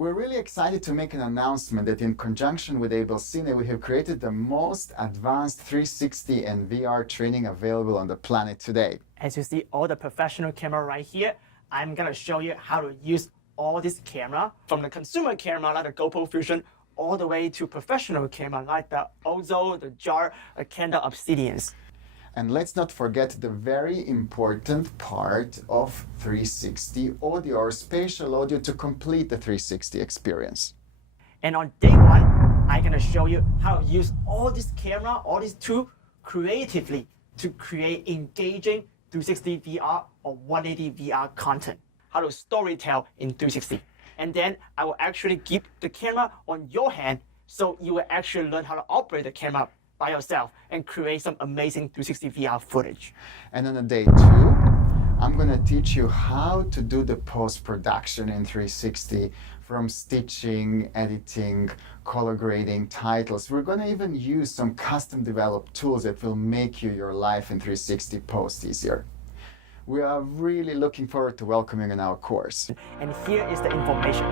We're really excited to make an announcement that in conjunction with AbelCine, we have created the most advanced 360 and VR training available on the planet today. As you see all the professional camera right here, I'm gonna show you how to use all this camera, from the consumer camera like the GoPro Fusion, all the way to professional camera like the Ozo, the Jar, the Canon Obsidians. And let's not forget the very important part of 360 audio or spatial audio to complete the 360 experience. And on day one, I'm gonna show you how to use all this camera, all these tools creatively to create engaging 360 VR or 180 VR content. How to storytell in 360. And then I will actually keep the camera on your hand so you will actually learn how to operate the camera by yourself and create some amazing 360 VR footage. And on day 2, I'm going to teach you how to do the post-production in 360, from stitching, editing, color grading, titles. We're going to even use some custom developed tools that will make your life in 360 post easier. We are really looking forward to welcoming you in our course. And here is the information.